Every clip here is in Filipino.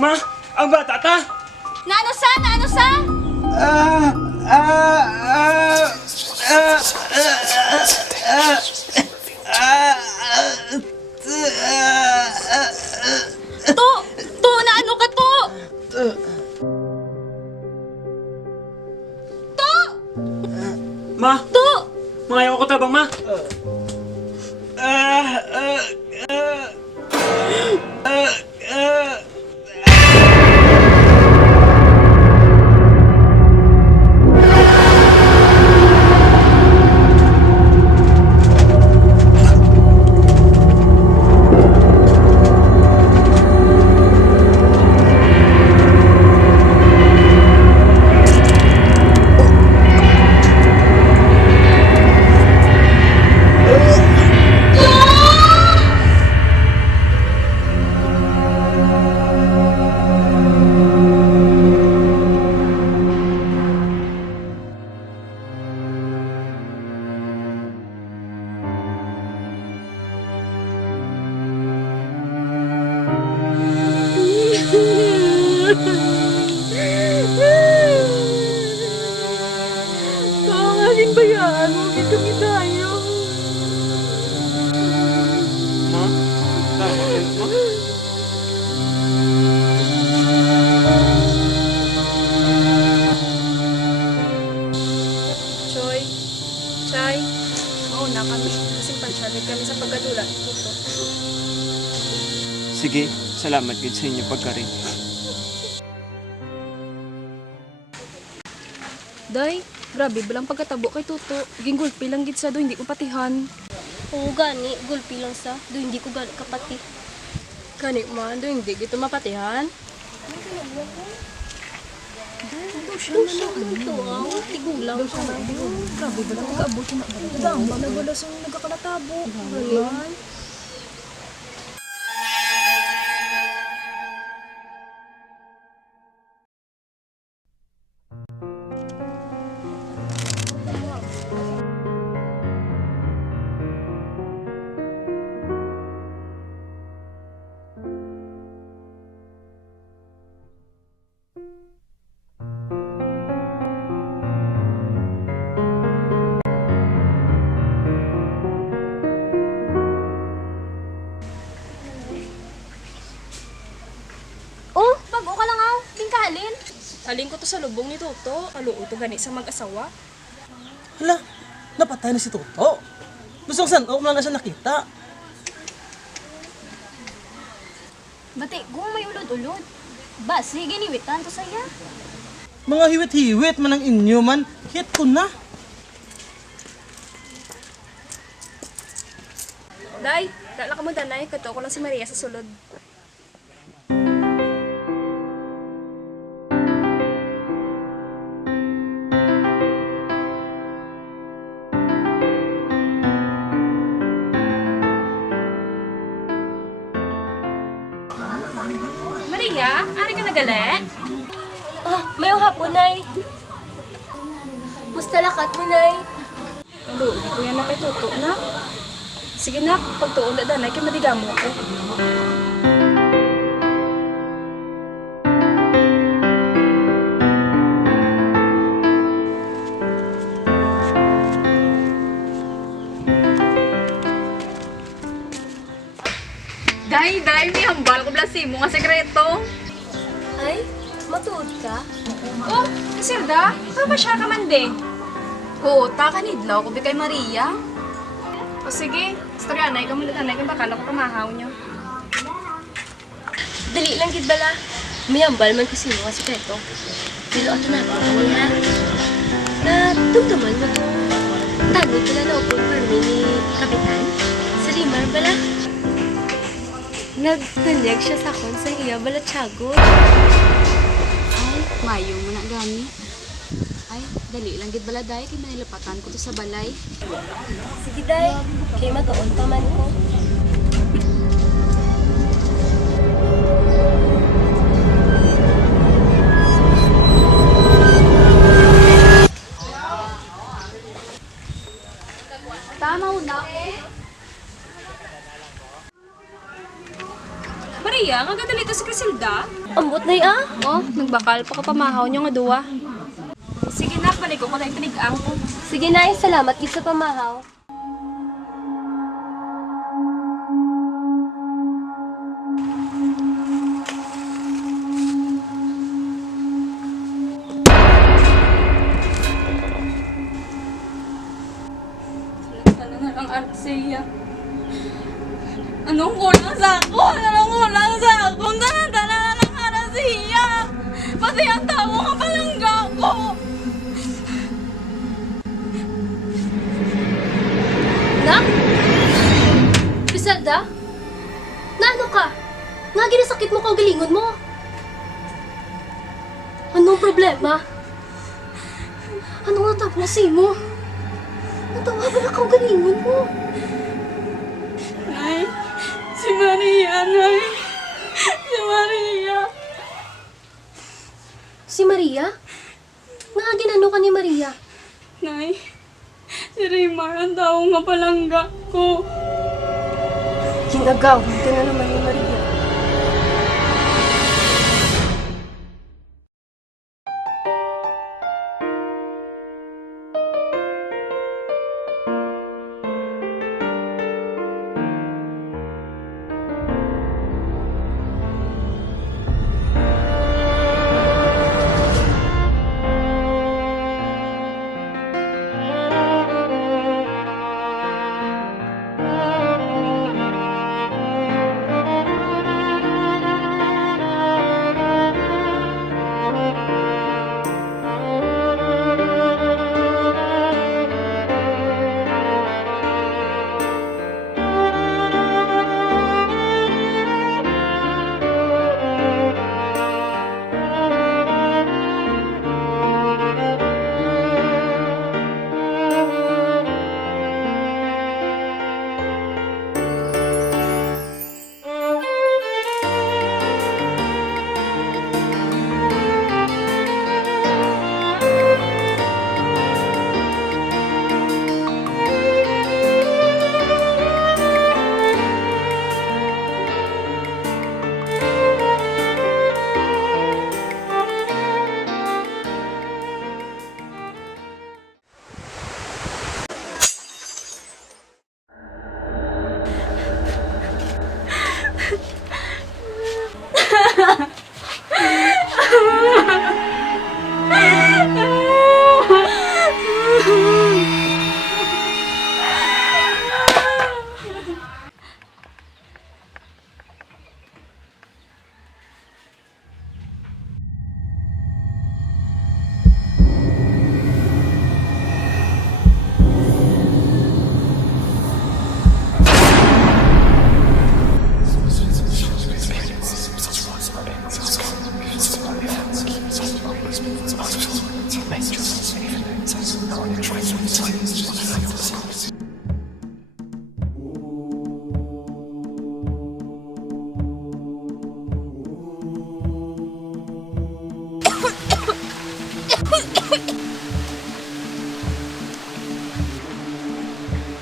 Ma, ang bata ta! Naano sa? Naano sa? To! To! Naano ka to? To! Ma, To! mangayaw ko tabang, ma! Pangasin ba yan? Huwag kami tayo. Ma? Tama yan, ma? Choy, Chay, mauna kami. Kasing pansyalit kami sa pagkadula. Ito. Sige, salamat gid sa inyo pagkarin. Day, grabe balang pagkatabo kay Tuto. Ging gulpi lang gid sa do, hindi ko patihan. Oo gani, gulpi lang sa. Do hindi ko gani kapati. Gani man, do hindi gito mapatihan. Ito ah, tigulang siya. Grabe balang pagkaabot na. Dang, nagalas ang nagkakanatabo. Ano? Oh, bago ka lang ah. Tingkalin. Aling ko to sa lubong ni Tuto. Aluo to gani sa mag-asawa. Hala, napatay na si Toto. Gusto saan ako lang na siya nakita. Bati, kung may ulod-ulod. Ba, sige niwitan to saya. Mga hiwit-hiwit man ang inyo man, hit ko na. Day, dala ka mo danay. Kato ko lang si Maria sa sulod. Maria, ari ka nagali? Ah, may hapon nay. Musta lakat mo nay? Alo, hindi ko yan na kay Tuto na. Sige na, pagtuon na danay, kay madigamo ko. Day, may hambal ko mo nga sekreto. Ay, matuod ka? Oh, Isilda, tama siya ka man din. Oo, takanidlaw ko kay Maria. O sige, istoryanay ka muna danay, kay bakala ko pamahaw nyo. Dali lang gid bala. May ambal man kasi nga sikreto. Pero ato na ako na. Na tumtuman mo to. Tago pala na upon permi ni Kapitan. Sa Rimar bala. Nagtanyag siya sa kon sa iya bala tiyago. Ay, mayo mo na gani. Ay, dali lang gid baladay kay manilapatan ko to sa balay. Sige day, kay matuon pa man ko. Tama na. Maria, nga gadali ka si Crisilda? Ambot na ah. Oh, nagbakal pa ka pamahaw niyo nga duwa. Sige na, balik ko na yung tinigang ko. Sige na, salamat gid sa pamahaw. Ano na lang, Arcelia? Anong kulang sa ako? Anong kulang sa ako? Tana-tana na lang, Arcelia! Pati ang tao ka palangga ko! Nak? Criselda? Naano ka? Nga ginasakit mo kaugalingon mo? Anong problema? Anong natapos mo? Natawagan na kaugalingon mo. Nay, si Maria, Nay. Si Maria. Si Maria? Nga ginano ka ni Maria? Nay, si Raymar ang tao nga palangga ko. Ginagawan ka na naman ni Maria.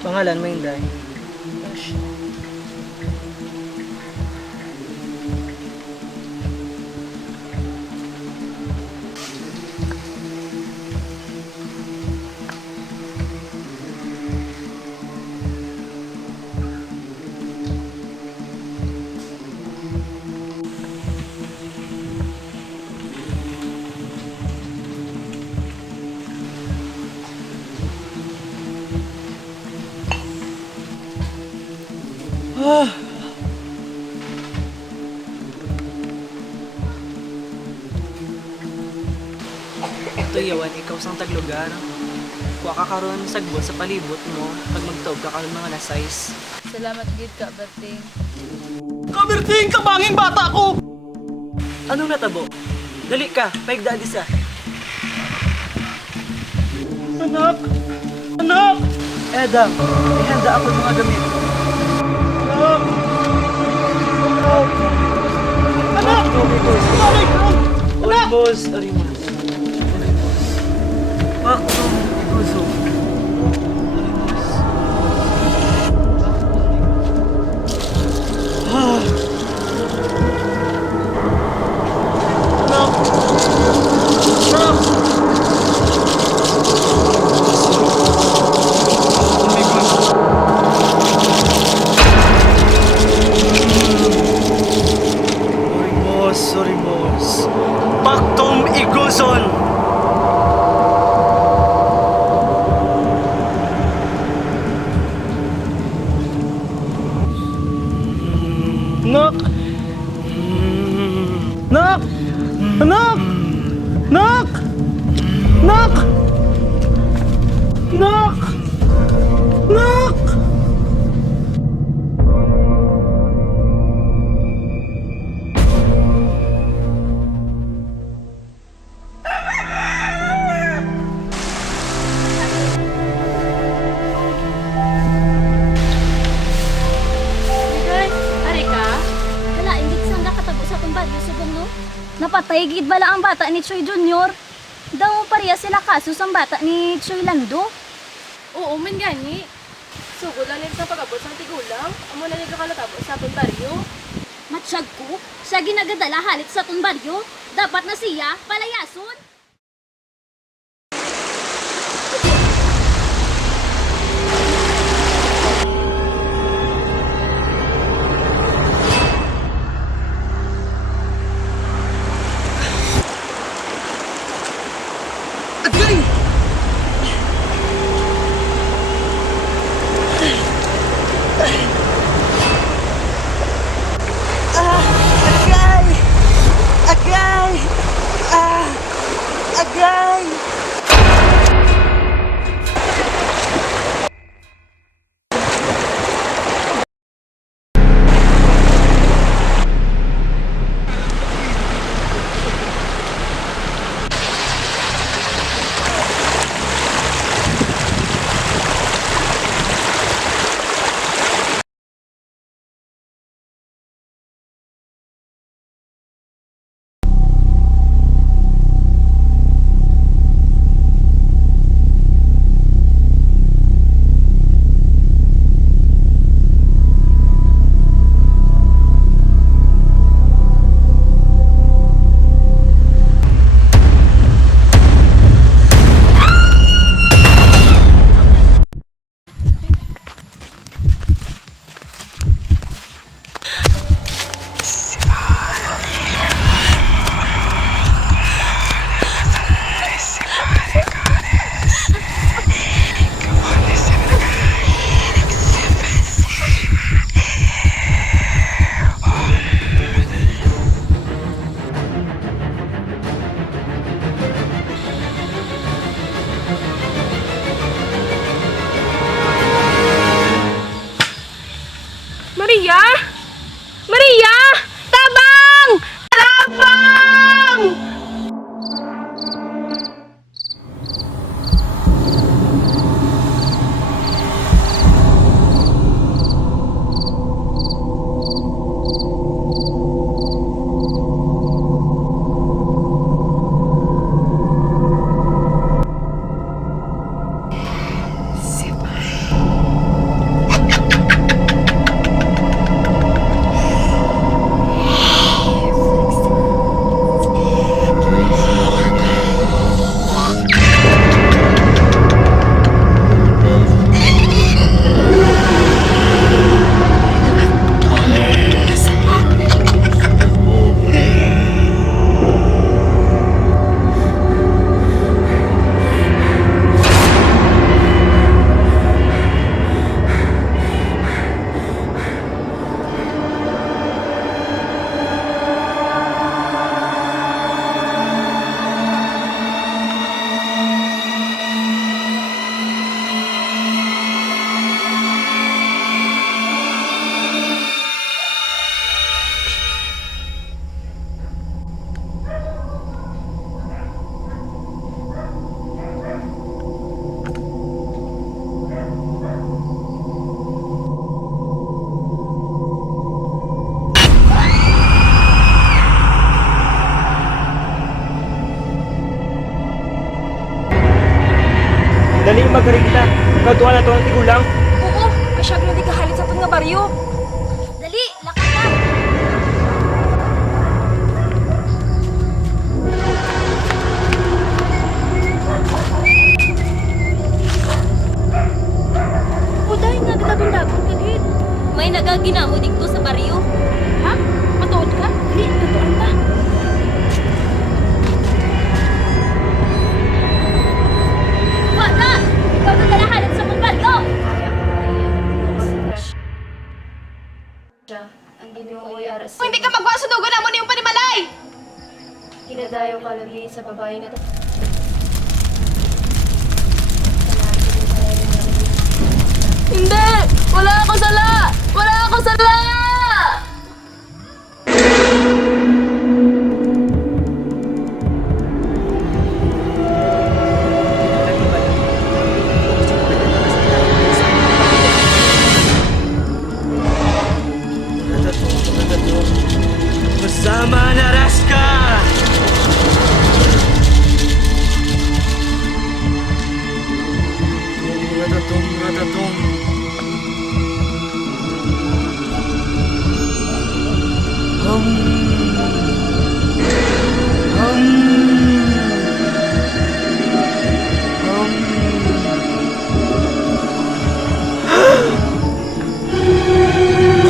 Pangalan mo, Inday? Ito yawan, ikaw sang taglugar. Kuha ka karon sagbot sa palibot mo pag magtuog ka karon mga nasais. Salamat gid ka, Berting. Kaberting! Kabanging bata ko! Anong natabo? Dali ka, paigda di sa. Anak! Anak! Edam, ihanda ako ng mga gamit. Anak! Anak! Malay ka! Anak! Orimos, orimos. Ah, puso. Orimos. Nak! Nak! Anak! Nak! Nak! Nak! Nak! Guys, ari ka? Wala, hindi saan ka katabo sa itong bagyo subong no? Napatay gid bala ang bata ni Choy Junior. Daw pareha sila kaso sa bata ni Choy Lando. Oo, man gani. Sugod lang nila sa pag-abot sa tigulang. Amo na nila kalatabo sa atong baryo. Matsyag ko, siya ginagadala halit sa itong baryo. Dapat na siya palayason. Agay! Agay! Agay! Agay! Maria! Maria! Tabang! Tabang! Dali magkari kita. Kautuhan na ito ang tigulang. Oo, kasyag na di kahalit sa itong nga baryo. Dali, lakad ka! O dahil nga gitagong-dagong kagit. May nagaginamo dito sa baryo. Ha? Matuod ka? Dili, tutuan ta. Wala! Ikaw na dala halit sa itong baryo! ang Ginoo ay aras. Kung hindi ka magwasunugan na mo yung panimalay! Kinadayo ka lagi sa babae na to. Hindi! Wala ako sala! Wala ako sala! Masama na Raska! Ratatong.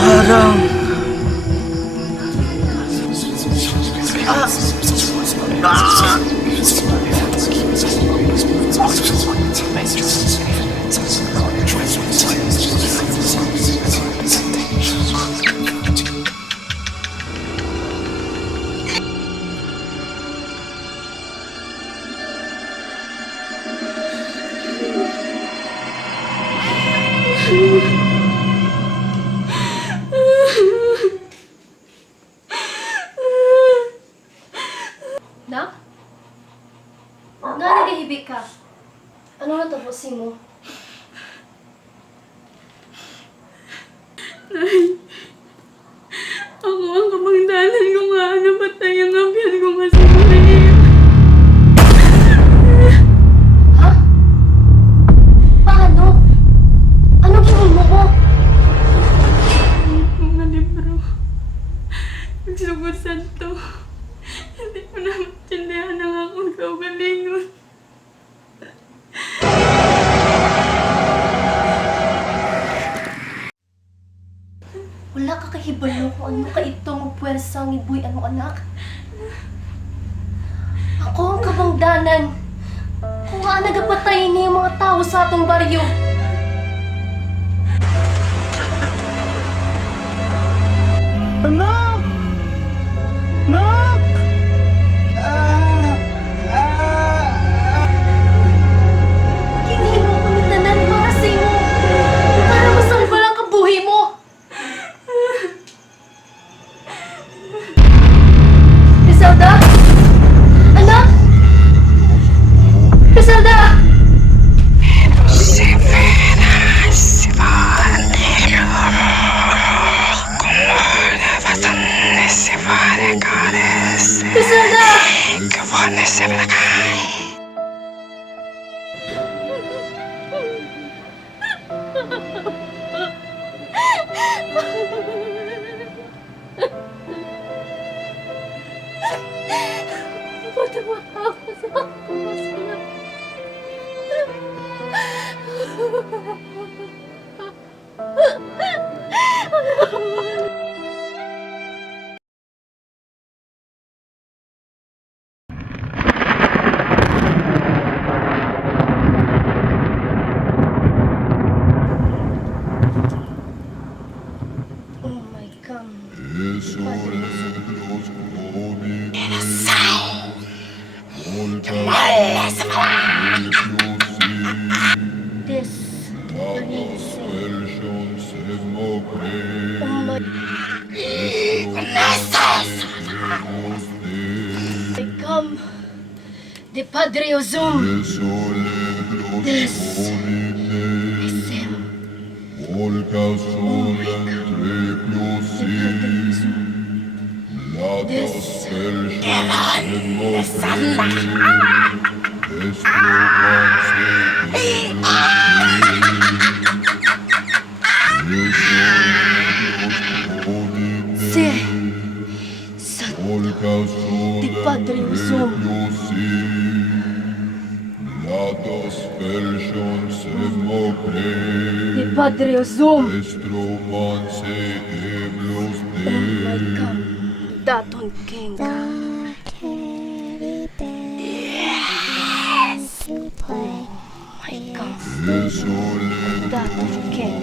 Parang Nak? Nagahibik ka. Ano natapusin mo? Ako ang kamangdalan ko nga napatay ang abyan ko nga si Maria. Ha? Paano? Ano ginawa mo? Mga libro. Nagsugod sa to. Hindi ko na maintindihan ang akong kaugalingon. Wala ka kahibalo kung ano ka ito magpuwersang ibuy ano anak. Ako ang kabangdanan. Kung nga nagapatay niya yung mga tao sa atong baryo. Anak! Anak! Hindi mo kumitanan para sa imo. Para masalba lang ang buhay mo. Griselda? Anak? Griselda? Griselda? Patawa ako sa puso. Oh my God. This Become the Padre Ozum. This is him. This si di Padre Ozum. Di Padre Ozum. Oh my God. Daton King. Yes. Oh my God. Daton King.